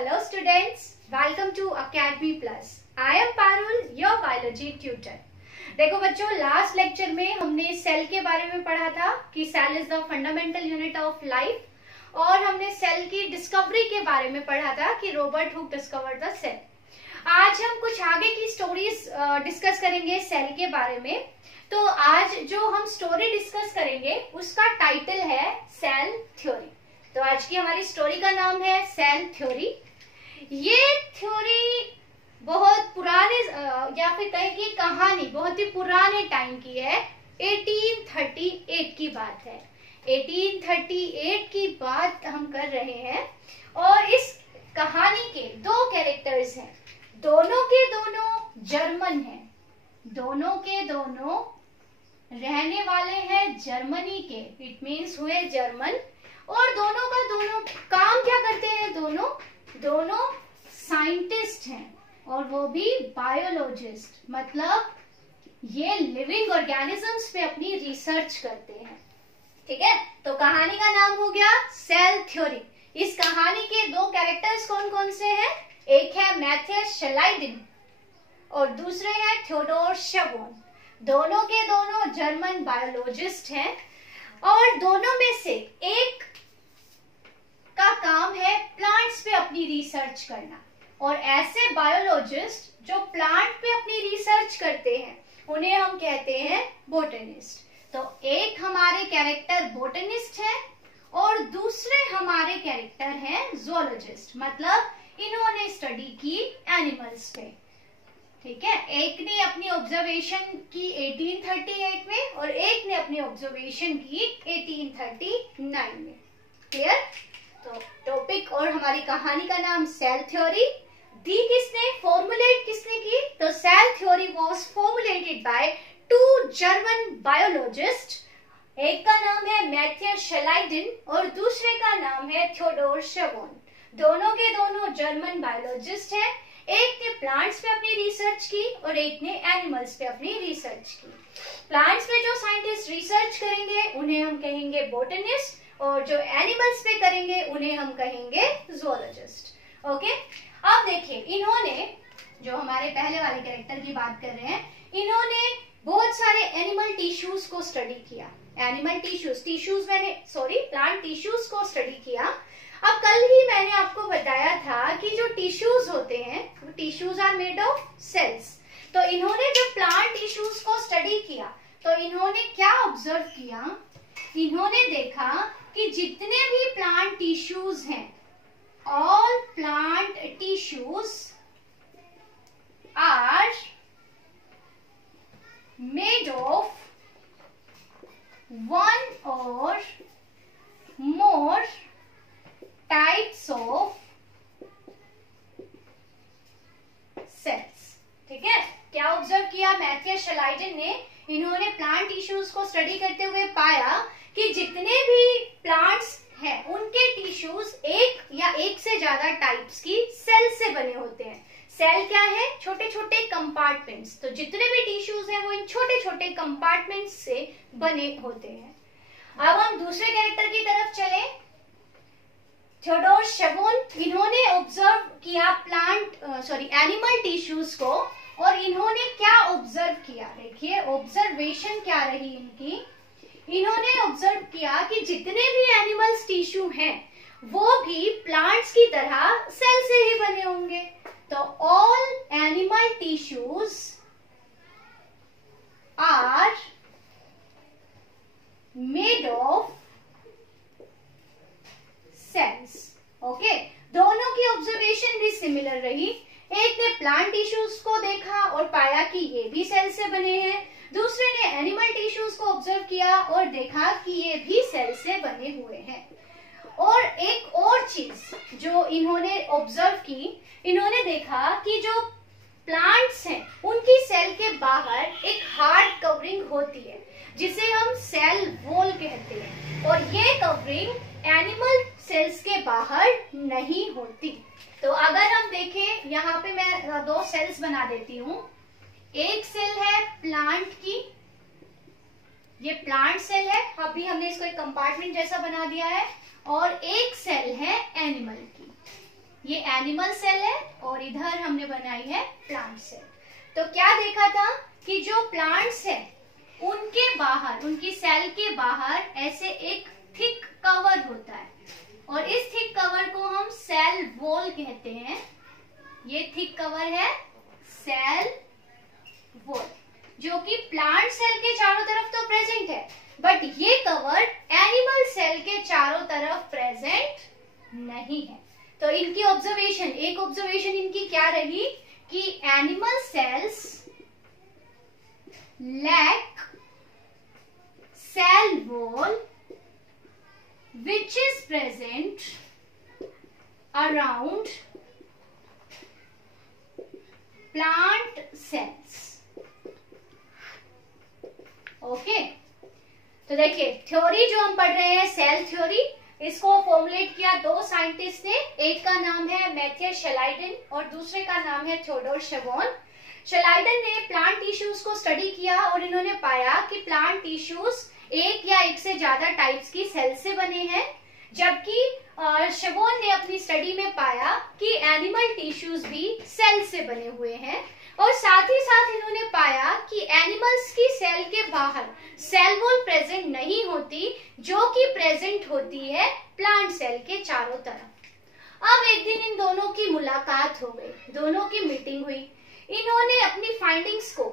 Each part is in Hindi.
Hello students, welcome to Academy Plus. I am Parul, your biology tutor. देखो बच्चों, लास्ट लेक्चर में हमने सेल के बारे में पढ़ा था कि cell is the fundamental unit of life, और हमने सेल की डिस्कवरी के बारे में पढ़ा था कि Robert Hooke discovered the cell. आज हम कुछ आगे की स्टोरीज डिस्कस करेंगे सेल के बारे में। तो आज जो हम स्टोरी डिस्कस करेंगे उसका टाइटल है सेल थ्योरी। तो आज की हमारी स्टोरी का नाम है सेल थ्योरी। ये थ्योरी बहुत पुराने या फिर कहें कि कहानी बहुत ही पुराने टाइम की है। 1838 की बात है। 1838 की बात हम कर रहे हैं और इस कहानी के दो कैरेक्टर्स हैं। दोनों के दोनों जर्मन हैं, दोनों के दोनों रहने वाले हैं जर्मनी के, इट मीन्स हुए जर्मन। और दोनों का दोनों काम क्या करते हैं? दोनों साइंटिस्ट हैं, और वो भी बायोलॉजिस्ट, मतलब ये लिविंग ऑर्गेनिजम्स पे अपनी रिसर्च करते हैं। ठीक है, तो कहानी का नाम हो गया सेल थ्योरी। इस कहानी के दो कैरेक्टर्स कौन कौन से हैं? एक है मैथियस शेलाइडिन और दूसरे हैं थियोडोर शेवोन। दोनों के दोनों जर्मन बायोलॉजिस्ट हैं, और दोनों में से एक का काम है प्लांट्स पे अपनी रिसर्च करना। और ऐसे बायोलॉजिस्ट जो प्लांट पे अपनी रिसर्च करते हैं उन्हें हम कहते हैं बोटनिस्ट। तो एक हमारे कैरेक्टर बोटनिस्ट है और दूसरे हमारे कैरेक्टर हैं ज़ूलॉजिस्ट, मतलब इन्होंने स्टडी की एनिमल्स पे। ठीक है, एक ने अपनी ऑब्जर्वेशन की 1838 में और एक ने अपनी ऑब्जर्वेशन की 1839 में। क्लियर? तो टॉपिक और हमारी कहानी का नाम सेल थ्योरी। दी किसने, फॉर्मुलेट किसने की? तो cell theory was formulated by two German biologist. एक का नाम है मैथियस शेलाइडिन और दूसरे का नाम है थियोडोर शेवोन। दोनों के दोनों जर्मन बायोलॉजिस्ट हैं। एक ने प्लांट्स पे अपनी रिसर्च की और एक ने एनिमल्स पे अपनी रिसर्च की। प्लांट्स पे जो साइंटिस्ट रिसर्च करेंगे उन्हें हम कहेंगे बोटनिस्ट, और जो एनिमल्स पे करेंगे उन्हें हम कहेंगे ज़ूलॉजिस्ट। ओके, अब देखिए, इन्होंने जो हमारे पहले वाले कैरेक्टर की बात कर रहे हैं, इन्होंने बहुत सारे एनिमल टिश्यूज को स्टडी किया। एनिमल प्लांट टिश्यूज को स्टडी किया। अब कल ही मैंने आपको बताया था कि जो टिश्यूज होते हैं वो tissues are made of cells. तो इन्होंने जो प्लांट टिश्यूज को स्टडी किया तो इन्होंने क्या ऑब्जर्व किया? इन्होंने देखा कि जितने भी प्लांट टिश्यूज हैं, all plant tissues are made of one or more types of cells। ठीक है, क्या ऑब्जर्व किया मैथियस शेलाइडिन ने? इन्होंने प्लांट टिश्यूज को स्टडी करते हुए पाया कि जितने भी प्लांट्स हैं उनके टिश्यूज एक या एक से ज्यादा टाइप्स की सेल से बने होते हैं। सेल क्या है? छोटे छोटे कंपार्टमेंट्स। तो जितने भी टिश्यूज हैं वो इन छोटे छोटे कंपार्टमेंट्स से बने होते हैं। अब हम दूसरे कैरेक्टर की तरफ चलें, थियोडोर शेवोन। इन्होंने ऑब्जर्व किया एनिमल टिश्यूज को, और इन्होंने क्या ऑब्जर्व किया? देखिए ऑब्जर्वेशन क्या रही इनकी। इन्होंने ऑब्जर्व किया कि जितने भी एनिमल्स टिश्यू हैं वो भी प्लांट्स की तरह सेल से ही बने होंगे। तो all animal tissues are made of cells. Okay, दोनों की ऑब्जर्वेशन भी सिमिलर रही। एक ने प्लांट टिश्यूज को देखा और पाया कि ये भी सेल से बने हैं। दूसरे ने एनिमल टिश्यूज को ऑब्जर्व किया और देखा कि ये भी सेल से बने हुए हैं। और एक और चीज जो इन्होंने ऑब्जर्व की, इन्होंने देखा कि जो प्लांट्स हैं उनकी सेल के बाहर एक हार्ड कवरिंग होती है जिसे हम सेल वॉल कहते हैं, और ये कवरिंग एनिमल सेल्स के बाहर नहीं होती। तो अगर हम देखें, यहाँ पे मैं दो सेल्स बना देती हूँ। एक सेल है प्लांट की, ये प्लांट सेल है, अभी हमने इसको एक कंपार्टमेंट जैसा बना दिया है, और एक सेल है एनिमल की। ये एनिमल सेल है और इधर हमने बनाई है प्लांट सेल। तो क्या देखा था कि जो प्लांट्स है उनके बाहर, उनकी सेल के बाहर ऐसे एक थिक कवर होता है और इस थिक कवर को हम सेल वॉल कहते हैं। ये थिक कवर है सेल वॉल, जो कि प्लांट सेल के चारों तरफ तो प्रेजेंट है, बट ये कवर एनिमल सेल के चारों तरफ प्रेजेंट नहीं है। तो इनकी ऑब्जर्वेशन, एक ऑब्जर्वेशन इनकी क्या रही कि animal cells lack cell wall which is present around plant cells। Okay, तो देखिए थ्योरी जो हम पढ़ रहे हैं सेल थ्योरी, इसको फॉर्मुलेट किया दो साइंटिस्ट ने, एक का नाम है मैथ्यू शेलाइडन और दूसरे का नाम है थियोडोर शेवॉन। शेलाइडन ने प्लांट टिश्यूज को स्टडी किया और इन्होंने पाया कि प्लांट टिश्यूज एक या एक से ज्यादा टाइप्स की सेल से बने हैं, जबकि शेवॉन ने अपनी स्टडी में पाया कि एनिमल टिश्यूज भी सेल से बने हुए हैं। और साथ ही साथ इन्होंने पाया कि एनिमल्स की सेल के बाहर सेल वॉल प्रेजेंट नहीं होती, जो कि प्रेजेंट होती है प्लांट सेल के चारों तरफ। अब एक दिन इन दोनों की मुलाकात हो गई, दोनों की मीटिंग हुई। इन्होंने अपनी फाइंडिंग्स को,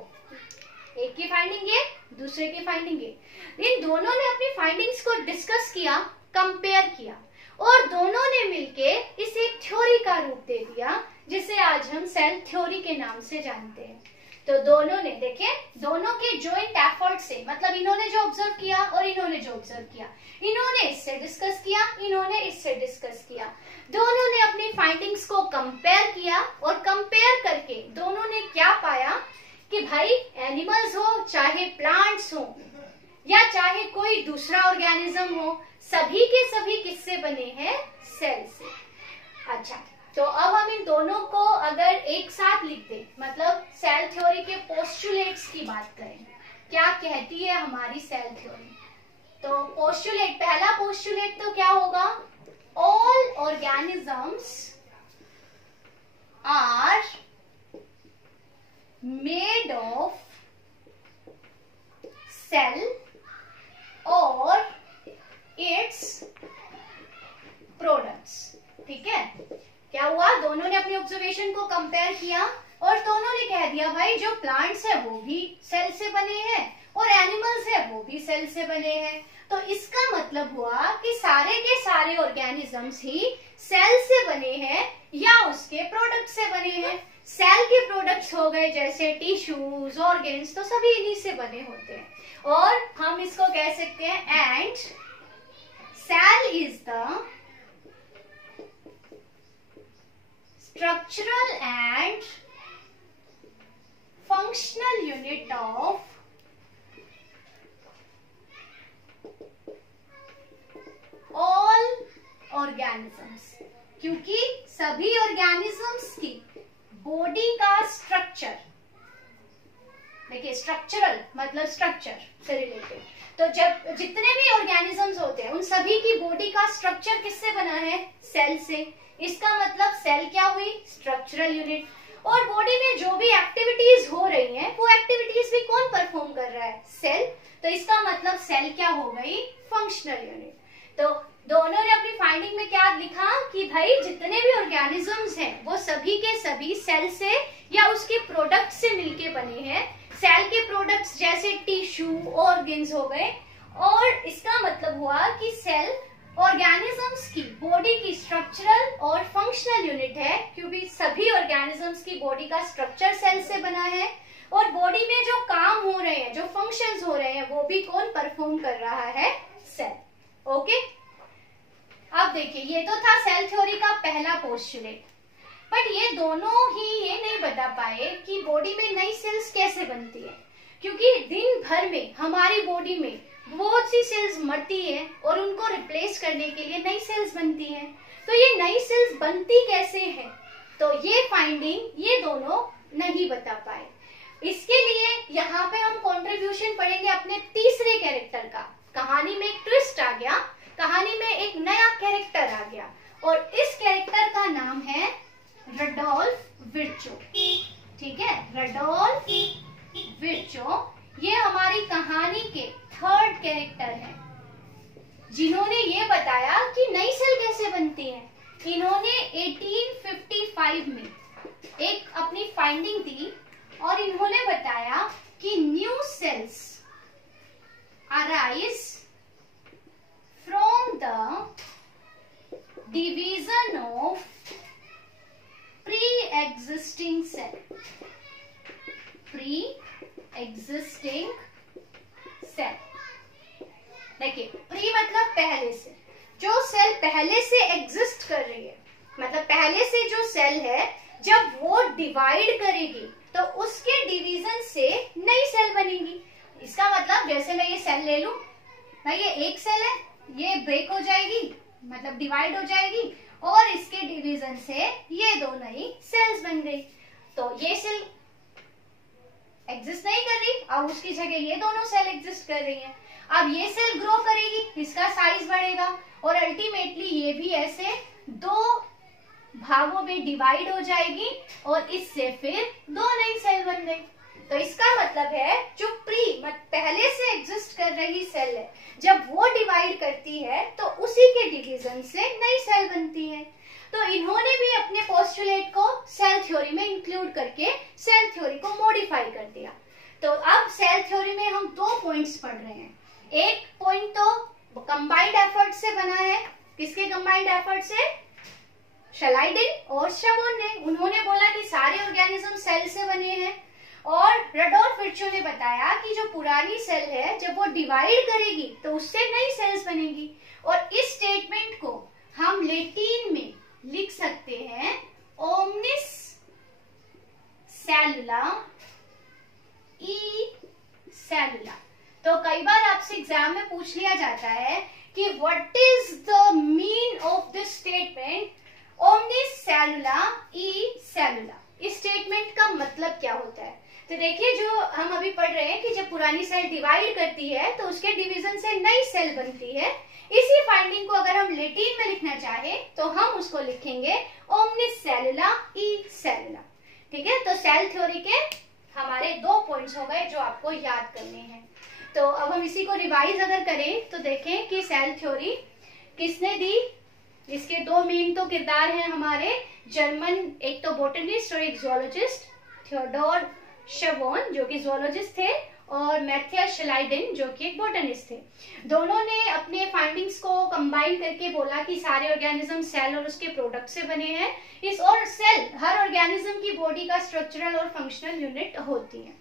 एक की फाइंडिंग ये, दूसरे की फाइंडिंग ये, इन दोनों ने अपनी फाइंडिंग्स को डिस्कस किया, कंपेयर किया और दोनों ने मिलके इसे एक थ्योरी का रूप दे दिया, जिसे आज हम सेल थ्योरी के नाम से जानते हैं। तो दोनों ने, देखिए दोनों के जॉइंट एफर्ट से, मतलब इन्होंने जो ऑब्जर्व किया और इन्होंने जो ऑब्जर्व किया, इन्होंने इससे डिस्कस किया, इन्होंने इससे डिस्कस किया, दोनों ने अपनी फाइंडिंग्स को कंपेयर किया और कंपेयर करके दोनों ने क्या पाया कि भाई एनिमल्स हो चाहे प्लांट्स हो या चाहे कोई दूसरा ऑर्गेनिज्म हो, सभी के सभी किससे बने हैं? सेल से। अच्छा, तो अब हम इन दोनों को अगर एक साथ लिख दें, मतलब सेल थ्योरी के पोस्टुलेट्स की बात करें, क्या कहती है हमारी सेल थ्योरी? तो पोस्टुलेट, पहला पोस्टुलेट तो क्या होगा? All organisms are made of cell और इट्स प्रोडक्ट्स। ठीक है, क्या हुआ? दोनों ने अपनी ऑब्जर्वेशन को कंपेयर किया और दोनों ने कह दिया भाई जो प्लांट्स है वो भी सेल से बने हैं और एनिमल्स है वो भी सेल से बने हैं। तो इसका मतलब हुआ कि सारे के सारे ऑर्गेनिजम्स ही सेल से बने हैं या उसके प्रोडक्ट से बने हैं। सेल के प्रोडक्ट्स हो गए जैसे टिश्यूज, ऑर्गेन्स, तो सभी इन्हीं से बने होते हैं। और हम इसको कह सकते हैं and cell is the structural and functional unit of all organisms। क्योंकि सभी ऑर्गेनिजम्स की बॉडी का स्ट्रक्चर, देखिए स्ट्रक्चरल मतलब स्ट्रक्चर से रिलेटेड, तो जब जितने भी ऑर्गेनिजम्स होते हैं उन सभी की बॉडी का स्ट्रक्चर किससे बना है? सेल से। इसका मतलब सेल क्या हुई? Structural unit. और बॉडी में जो भी एक्टिविटीज हो रही हैं वो एक्टिविटीज भी कौन परफॉर्म कर रहा है? सेल। तो इसका मतलब सेल क्या हो गई? Functional unit. तो दोनों ने अपनी फाइंडिंग में क्या लिखा कि भाई जितने भी ऑर्गेनिजम्स हैं वो सभी के सभी सेल से या उसके प्रोडक्ट से मिलके बने हैं। सेल के प्रोडक्ट्स जैसे टिश्यू, ऑर्गन्स हो गए। और इसका मतलब हुआ कि सेल ऑर्गेनिजम्स की बॉडी की स्ट्रक्चरल और फंक्शनल यूनिट है, क्योंकि सभी ऑर्गेनिजम्स की बॉडी का स्ट्रक्चर सेल से बना है और बॉडी में जो काम हो रहे हैं, जो फंक्शंस हो रहे हैं, वो भी कौन परफॉर्म कर रहा है? सेल। ओके, अब देखिए ये तो था सेल थ्योरी का पहला पोस्टुलेट, बट ये दोनों ही ये नहीं बता पाए कि बॉडी में नई सेल्स कैसे बनती है, क्योंकि दिन भर में हमारी बॉडी में बहुत सी सेल्स मरती है और उनको रिप्लेस करने के लिए नई सेल्स बनती हैं। तो ये नई सेल्स बनती कैसे हैं? तो ये फाइंडिंग ये दोनों नहीं बता पाए। इसके लिए यहाँ पे हम कंट्रीब्यूशन पढ़ेंगे अपने तीसरे कैरेक्टर का। कहानी में एक ट्विस्ट आ गया, कहानी में एक नया कैरेक्टर आ गया और इस कैरेक्टर का नाम है बनती हैं? इन्होंने 1855 में एक अपनी फाइंडिंग दी और इन्होंने बताया कि new cells arise from the division of pre-existing cell. pre-existing cell. देखिए, प्री मतलब पहले से, जो सेल पहले से एग्जिस्ट कर रही है, मतलब पहले से जो सेल है जब वो डिवाइड करेगी तो उसके डिवीजन से नई सेल बनेगी। इसका मतलब जैसे मैं ये सेल ले लूं, भाई ये एक सेल है, ये ब्रेक हो जाएगी मतलब डिवाइड हो जाएगी और इसके डिवीजन से ये दो नई सेल्स बन गई। तो ये सेल एग्जिस्ट नहीं कर रही, अब उसकी जगह ये दोनों सेल एग्जिस्ट कर रही हैं। अब ये सेल ग्रो करेगी, इसका साइज बढ़ेगा और अल्टीमेटली ये भी ऐसे दो भागों में डिवाइड हो जाएगी और इससे फिर दो नई सेल बन गई। तो इसका मतलब है जो पहले से एग्जिस्ट कर रही सेल है, जब वो डिवाइड करती है तो उसी के डिवीजन से नई सेल बनती है। तो इन्होंने भी अपने पोस्टुलेट को सेल थ्योरी में इंक्लूड करके सेल थ्योरी को मॉडिफाई कर दिया। तो अब सेल थ्योरी में हम दो पॉइंट्स पढ़ रहे हैं। एक पॉइंट तो कंबाइंड एफर्ट से बना है। किसके कंबाइंड एफर्ट से? शलाइडेन और शवोन ने। उन्होंने बोला कि सारे ऑर्गेनिज्म सेल से बने हैं और रडोल्फ विर्चो ने बताया कि जो पुरानी सेल है जब वो डिवाइड करेगी तो उससे नई सेल्स बनेगी। और इस स्टेटमेंट को हम लैटिन में लिख सकते हैं ओमनिस सेलुला ई सेलुला। तो कई बार आपसे एग्जाम में पूछ लिया जाता है कि what is the mean of this statement ओमनिस सेलुला ई सेलुला। इस स्टेटमेंट का मतलब क्या होता है? तो देखिए, जो हम अभी पढ़ रहे हैं कि जब पुरानी सेल डिवाइड करती है तो उसके डिवीजन से नई सेल बनती है। इसी फाइंडिंग को अगर हम लैटिन में लिखना चाहे तो हम उसको लिखेंगे ओमनिस सेलुला ई सेलुला। ठीक है, तो सेल थ्योरी के हमारे दो पॉइंट्स हो गए जो आपको याद करने हैं। तो अब हम इसी को रिवाइज अगर करें तो देखें कि सेल थ्योरी किसने दी। इसके दो मेन तो किरदार हैं हमारे जर्मन, एक तो बोटनिस्ट और एक जूलॉजिस्ट, थियोडोर शवोन जो कि जूलॉजिस्ट थे और मैथियस शलाइडेन जो कि एक बोटनिस्ट थे। दोनों ने अपने फाइंडिंग्स को कंबाइन करके बोला कि सारे ऑर्गेनिज्म सेल और उसके प्रोडक्ट से बने हैं। इस और सेल हर ऑर्गेनिज्म की बॉडी का स्ट्रक्चरल और फंक्शनल यूनिट होती है।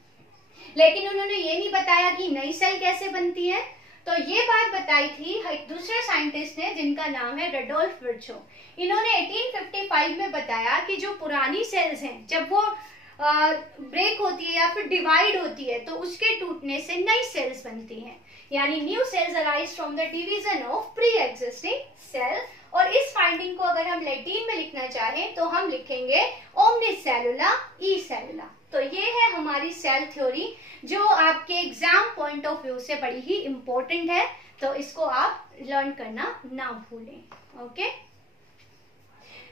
लेकिन उन्होंने ये नहीं बताया कि नई सेल कैसे बनती है। तो ये बात बताई थी एक दूसरे साइंटिस्ट ने जिनका नाम है रडोल्फ विर्चो। इन्होंने 1855 में बताया कि जो पुरानी सेल्स हैं जब वो ब्रेक होती है या फिर डिवाइड होती है तो उसके टूटने से नई सेल्स बनती हैं, यानी new cells arise from the division of pre existing cell. और इस फाइंडिंग को अगर हम लैटिन में लिखना चाहें तो हम लिखेंगे ओमनिस सेलुला ई सेलुला। तो ये है हमारी सेल थ्योरी जो आपके एग्जाम पॉइंट ऑफ व्यू से बड़ी ही इंपॉर्टेंट है। तो इसको आप लर्न करना ना भूलें। ओके,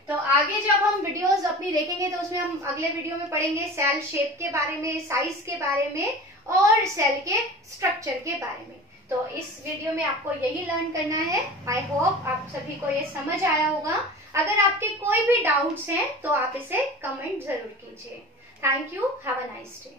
तो आगे जब हम वीडियोस अपनी देखेंगे तो उसमें हम अगले वीडियो में पढ़ेंगे सेल शेप के बारे में, साइज के बारे में और सेल के स्ट्रक्चर के बारे में। तो इस वीडियो में आपको यही लर्न करना है। आई होप आप सभी को ये समझ आया होगा। अगर आपके कोई भी डाउट्स हैं तो आप इसे कमेंट जरूर कीजिए। Thank you, have a nice day.